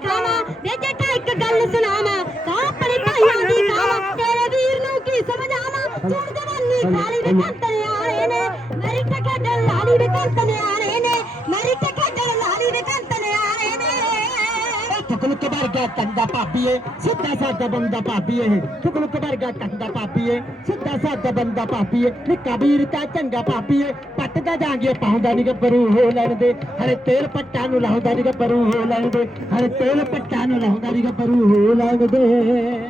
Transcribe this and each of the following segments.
から出てた ਵਰਗਾ ਕੰਦਾ ਭਾਬੀਏ ਸਿੱਧਾ ਸਾਦਾ ਬੰਦਾ ਭਾਬੀਏ ਟੁਕ ਟੁਕ ਵਰਗਾ ਕੰਦਾ ਭਾਬੀਏ ਸਿੱਧਾ ਸਾਦਾ ਬੰਦਾ ਭਾਬੀਏ ਨੀ ਕਬੀਰ ਤਾਂ ਚੰਗਾ ਭਾਬੀਏ ਪੱਟਦਾ ਜਾਂਗੇ ਪਾਉਂਦਾ ਨਹੀਂ ਗੱਭਰੂ ਹੋ ਲੈਣ ਦੇ ਹਰੇ ਤੇਲ ਪੱਟਾਂ ਨੂੰ ਲਾਉਂਦਾ ਨਹੀਂ ਗੱਭਰੂ ਹੋ ਲੈਣ ਦੇ ਹਰੇ ਤੇਲ ਪੱਟਾਂ ਨੂੰ ਲਾਉਂਦਾ ਨਹੀਂ ਗੱਭਰੂ ਹੋ ਲੈਣ ਦੇ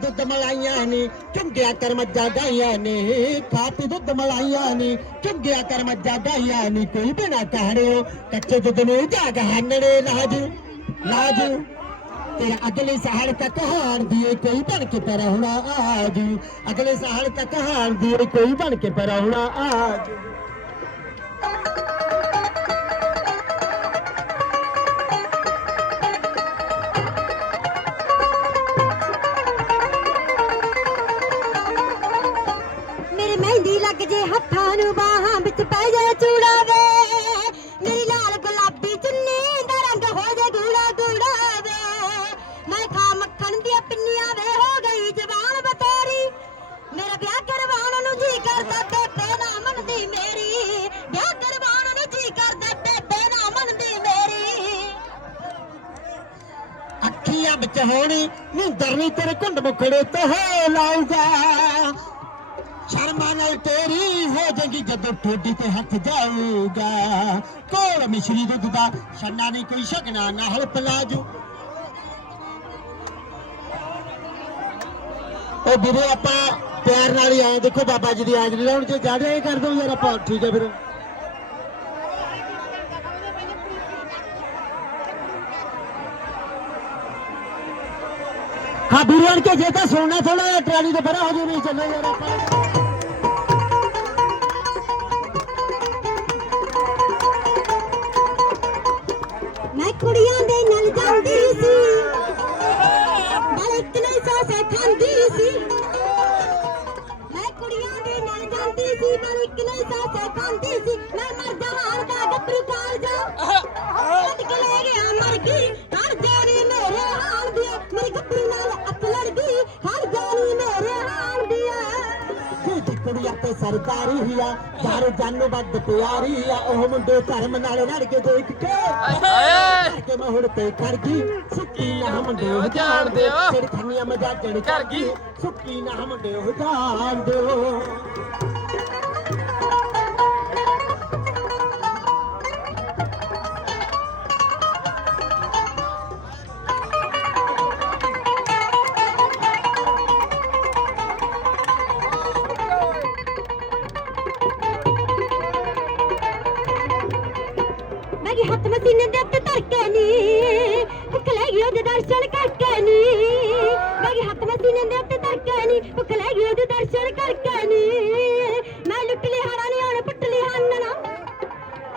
ਦੁੱਧ ਮਲਾਈਆਂ ਨੀ, ਚੁੰਗਿਆ ਕਰ ਮੱਝਾਂ ਗਾਈਆਂ ਨੇ ਖਾ ਦੁੱਧ ਮਲਾਈਆਂ ਨੀ, ਚੁੰਗਿਆ ਕਰ ਮੱਝਾਂ ਗਾਈਆਂ ਨੀ, ਕੋਈ ਬਿਨਾ ਕਹੜਿਓ ਕੱਚੇ ਦੁੱਧ ਨੂੰ ਜਾਗ ਹਾਨਣੇ, ਲਾਜੂ ਲਾਜੂ। ਤੇਰਾ ਅਗਲੇ ਸਾਲ ਤੱਕ ਹਾਰ ਦੀਏ ਕੋਈ ਬਣ ਕੇ ਪਰਹੁਣਾ ਆਜੂ। ਅਗਲੇ ਸਾਲ ਤੱਕ ਹਾਰ ਦੀਏ ਕੋਈ ਬਣ ਕੇ ਪਰਹੁਣਾ ਆਜੂ। ਹੱਥਾਂ ਨੂੰ ਬਾਹਾਂ ਵਿੱਚ ਪੈ ਜਾ ਚੂੜਾ ਵੇ। ਮੇਰੀ ਲਾਲ ਗੁਲਾਬੀ ਚੁੰਨੀ ਦਾ ਰੰਗ ਹੋ ਜਾ ਗੂੜਾ ਗੂੜਾ ਵੇ। ਮੈਂ ਖਾ ਮੱਖਣ ਦੀਆਂ ਪਿੰਨੀਆਂ ਵੇ, ਹੋ ਗਈ ਜਵਾਨ ਬਤੇਰੀ। ਮੇਰਾ ਵਿਆਹ ਕਰਵਾਉਣ ਨੂੰ ਜੀ ਕਰਦਾ ਬੇਬੇ ਨਾ ਮੰਨਦੀ ਮੇਰੀ। ਵਿਆਹ ਕਰਵਾਉਣ ਨੂੰ ਜੀ ਕਰਦਾ ਬੇਬੇ ਨਾ ਮੰਨਦੀ ਮੇਰੀ। ਅੱਖੀਆਂ ਵਿੱਚ ਹੋਣੀ ਨਿੰਦਰ ਨਹੀਂ ਤੇਰੇ ਘੁੰਡ ਮੁਖੜੇ ਤੇ ਹੋ ਲਾਊਗਾ। ਸ਼ਰਮਾ ਨਾਲ ਤੇਰੀ ਹੋ ਜਾਏਗੀ ਜਦੋਂ ਠੋਡੀ ਤੇ ਹੱਥ ਜਾਊਗਾ। ਕੋਲ ਮਿਸ਼ਰੀ ਦੁੱਧ ਦਾ ਛੰਨਾ ਨਹੀਂ ਕੋਈ ਸ਼ਗਨਾ ਨਾ ਹਲ ਪਲਾਜੂ। ਉਹ ਵੀਰੇ ਆਪਾਂ ਪਿਆਰ ਨਾਲ ਹੀ ਆਏ। ਦੇਖੋ ਬਾਬਾ ਜੀ ਦੀ ਹਾਜ਼ਰੀ ਲਾਉਣ ਚ ਜਾ ਇਹ ਕਰ ਦੋ ਯਾਰ ਆਪਾਂ, ਠੀਕ ਹੈ ਫਿਰ ਹਾਂ, ਵੀਰਾਂ ਕੇ ਜੇ ਤਾਂ ਸੋਨਾ ਥੋੜਾ ਜਿਹਾ, ਟਰਾਲੀ ਤੋਂ ਪਰਾਂ ਹੋ ਜੂ ਨਹੀਂ ਚੱਲੋ ਯਾਰ ਆਪਾਂ। ਸਰਕਾਰੀ ਹੀਆ ਯਾਰ ਜਾਨੂ ਵੱਧ ਪਿਆਰੀ ਆ ਉਹ ਮੁੰਡੇ ਧਰਮ ਨਾਲ ਲੜ ਕੇ ਦੇਖ ਕੇ ਹਾਏ ਕੇ ਮਹੁੜ ਤੇ ਕਰ ਗਈ। ਸੁੱਕੀ ਨਾ ਮੁੰਡੇ ਉਹ ਜਾਣਦੇ ਸਿਰ ਖੰਨੀਆਂ ਮਜਾ ਜੜ ਕਰ ਗਈ ਸੁੱਕੀ ਨਾ ਮੁੰਡੇ ਉਹ ਜਾਣਦੇ ਭੁੱਖ ਲੱਗੀ ਉਹਦੇ ਦਰਸ਼ਨ ਕਰਕੇ ਨੀ। ਮੈਂ ਲੁੱਟ ਲਈ ਹਾਰਾਂ ਨੇ ਆਣ ਪੁੱਟ ਲਈ ਹੰਨਣਾ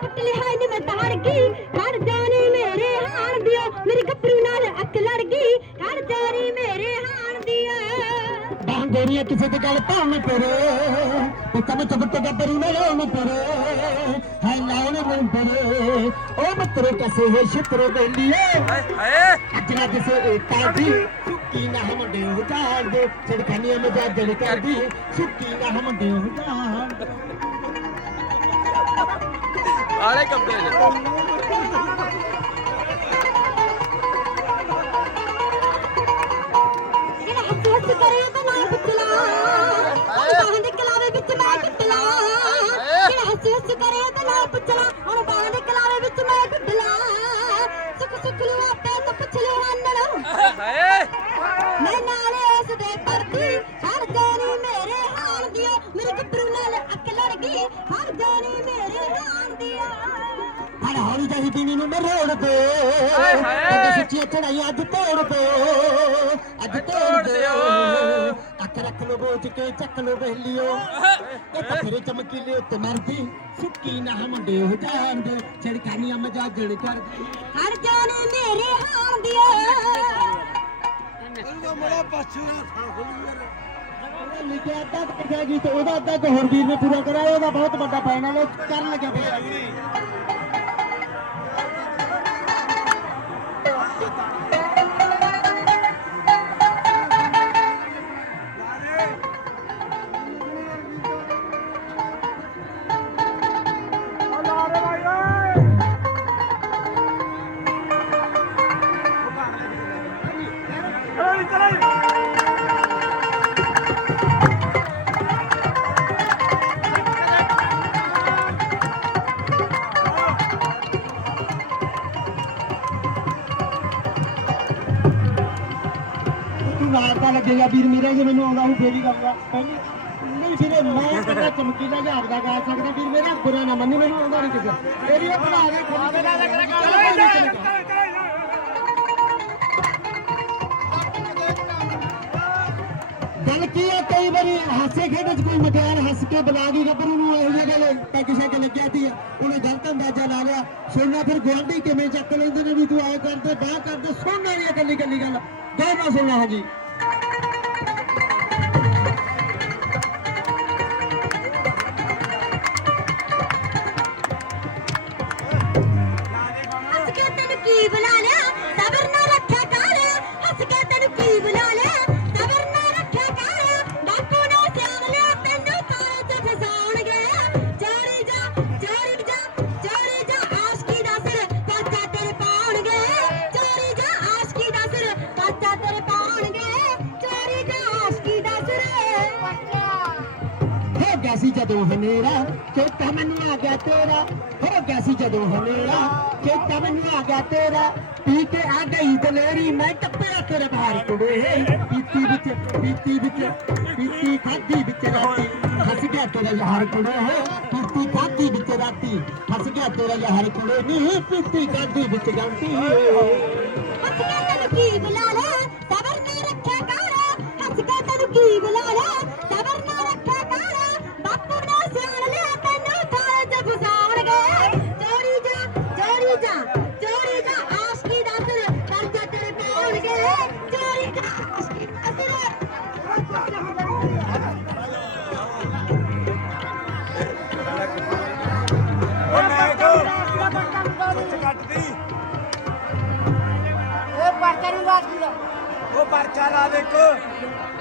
ਪੁੱਟ ਲਈ ਹਾਏ ਨੀ ਮੈਂ ਤਾੜ ਗਈ। ਕਰ ਜਾਣੀ ਮੇਰੇ ਹਾਣ ਦਿਓ। ਮੇਰੀ ਗੱਭਰੂ ਨਾਲ ਅੱਖ ਲੜ ਗਈ। ਕਰ ਜਾਣੀ ਮੇਰੇ ਹਾਣ ਦਿਓ। ਬਾਂਗੋਰੀਆਂ ਕਿਸੇ ਦੇ ਗੱਲ ਪਾਉਣ ਪਰੇ ਤੇ ਕਮ ਤਬ ਤੇ ਗੱਬਰੂ ਨਾ ਲਾਉਣ ਪਰੇ ਹੈ ਲਾਉਣ ਨੂੰ ਪਰੇ ਉਹ ਮਤਰੇ ਕਸੇ ਹੈ ਛਤਰੇ ਬੇਲੀਏ ਹਾਏ ਅੱਜ ਨਾ ਕਿਸੇ ਏਕਾ ਦੀ ਸੁੱਕੀ ਨਾ ਹਮਡੇ ਹੋ ਜਾਂਦੇ ਛੜਖਾਨੀਆਂ ਮਜਾ ਜੜ ਕਰਦੀ ਸੁੱਕੀ ਨਾ ਹਮਡੇ ਹੋ ਜਾਂਦੇ ਆਲੇ ਕੱਪੜੇ ਨੇ ਜਿਹੜਾ ਹੱਸ ਹੱਸ ਕਰੇ ਤਾਂ ਨਾ ਪੁੱਛਲਾ ਹੁਣ ਬਾਹਾਂ ਦੇ ਕਲਾਵੇ ਵਿੱਚ ਮੈਂ ਕੁੱਟਲਾ ਜਿਹੜਾ ਹੱਸ ਹੱਸ ਕਰੇ ਤਾਂ ਨਾ ਪੁੱਛਲਾ ਹੁਣ ਜਾਈ ਬੀਨੀ ਨੂੰ ਮਰੋੜ ਦੇ। ਹਾਏ ਹਾਏ। ਤੇ ਸੁੱਚੀਆਂ ਚੜਾਈ ਅੱਜ ਤੋੜ ਦੇ। ਅੱਜ ਤੋੜ ਦਿਓ। ਅੱਖ ਰੱਖ ਲੋ ਬੋਝ ਕੇ ਚੱਕ ਲੋ ਬਹਿਲਿਓ ਇਹ ਪੱਥਰੇ ਚਮਕੀਲੇ ਉੱਤੇ ਮਰਦੀ ਸੁੱਕੀ ਨਾ ਮੁੰਡੇ ਹੋ ਜਾਂਦੇ ਛੜਕਾਨੀਆਂ ਮਜਾਜੜ ਕਰਦੀ ਹਰ ਜਾਣੀ ਮੇਰੇ ਹਾਲ ਦੀਆਂ ਉਹਨੇ ਲਿਖਿਆ ਅੱਧਾ ਤੱਕ ਜਾਏਗੀ ਤੇ ਉਹਦਾ ਅੱਧਾ ਤੇ ਹੋਰ ਵੀਰ ਨੇ ਪੂਰਾ ਕਰਾਇਆ। ਉਹਦਾ ਬਹੁਤ ਵੱਡਾ ਫਾਈਨਲ ਹੈ ਕਰਨ ਲੱਗਿਆ ਪਿਆ। Thank you. ਨਾਲ ਤਾਂ ਲੱਗੇਗਾ। ਵੀਰ ਮੇਰਾ ਜੇ ਮੈਨੂੰ ਆਉਂਦਾ ਉਹ ਫੇਰ ਹੀ ਪਹਿਲੀ ਨਹੀਂ ਵੀਰੇ ਮੈਂ ਕਿਹੜਾ ਚਮਕੀਲਾ ਜਿਹਾ ਆਪਦਾ ਗਾ ਸਕਦਾ। ਵੀਰ ਮੇਰਾ ਬੁਰਾ ਨਾ ਮੰਨੀ ਮੈਨੂੰ ਆਉਂਦਾ ਨਹੀਂ ਕਿਸੇ। ਤੇਰੀ ਇਹ ਭਰਾ ਦੇ ਖੋਦੇ ਨਾਲ ਗੱਲ ਕੀ ਹੈ ਕਈ ਵਾਰੀ ਹਾਸੇ ਖੇਡ ਚ ਕੋਈ ਮਟਿਆਰ ਹੱਸ ਕੇ ਬੁਲਾ ਗਈ ਗੱਭਰੂ ਨੂੰ ਇਹੋ ਜਿਹੀ ਗੱਲ ਪੈਗ ਸ਼ੈਗ ਲੱਗਿਆ ਤੀ ਉਹਨੇ ਗਲਤ ਅੰਦਾਜ਼ਾ ਲਾ ਲਿਆ। ਸੁਣਨਾ ਫਿਰ ਗੁਆਂਢੀ ਕਿਵੇਂ ਚੱਕ ਲੈਂਦੇ ਨੇ ਵੀ ਤੂੰ ਆਏ ਕਰਦੇ ਬਾਹ ਕਰਦੇ ਸੁਣਨਾ ਨਹੀਂ ਇਹ ਕੱਲੀ ਕੱਲੀ ਗੱਲ। ਗਏ ਨਾ ਸੁਣਨਾ ਹਾਂਜੀ। ਜਦੋਂ ਹਨੇਰਾ ਚੇਤਾ ਮੈਨੂੰ ਆ ਗਿਆ ਤੇਰਾ। ਹੋ ਗਿਆ ਸੀ ਜਦੋਂ ਹਨੇਰਾ ਚੇਤਾ ਮੈਨੂੰ ਆ ਗਿਆ ਤੇਰਾ। ਪੀ ਕੇ ਆ ਗਈ ਦਲੇਰੀ, ਮੈਂ ਟੱਪਿਆ ਤੇਰੇ ਬਾਹਰ ਕੁੜੇ। ਪੀਤੀ ਵਿੱਚ ਪੀਤੀ ਵਿੱਚ, ਪੀਤੀ ਖਾਦੀ ਵਿੱਚ ਰਾਤੀ। ਹੱਸ ਗਿਆ ਤੇਰਾ ਯਾਰ ਕੁੜੇ, ਹੋ ਪੀਤੀ ਖਾਦੀ ਵਿੱਚ ਰਾਤੀ। ਹੱਸ ਗਿਆ ਤੇਰਾ ਯਾਰ ਕੁੜੇ ਨਹੀਂ ਪੀਤੀ ਖਾਦੀ ਵਿੱਚ ਗੰਤੀ ਹੱਸ ਕੇ ਤੈਨੂੰ ਕੀ ਬੁਲਾ ਲਿਆ ਉਹ ਪਰਚਾ ਲਾ ਦੇ ਇੱਕ।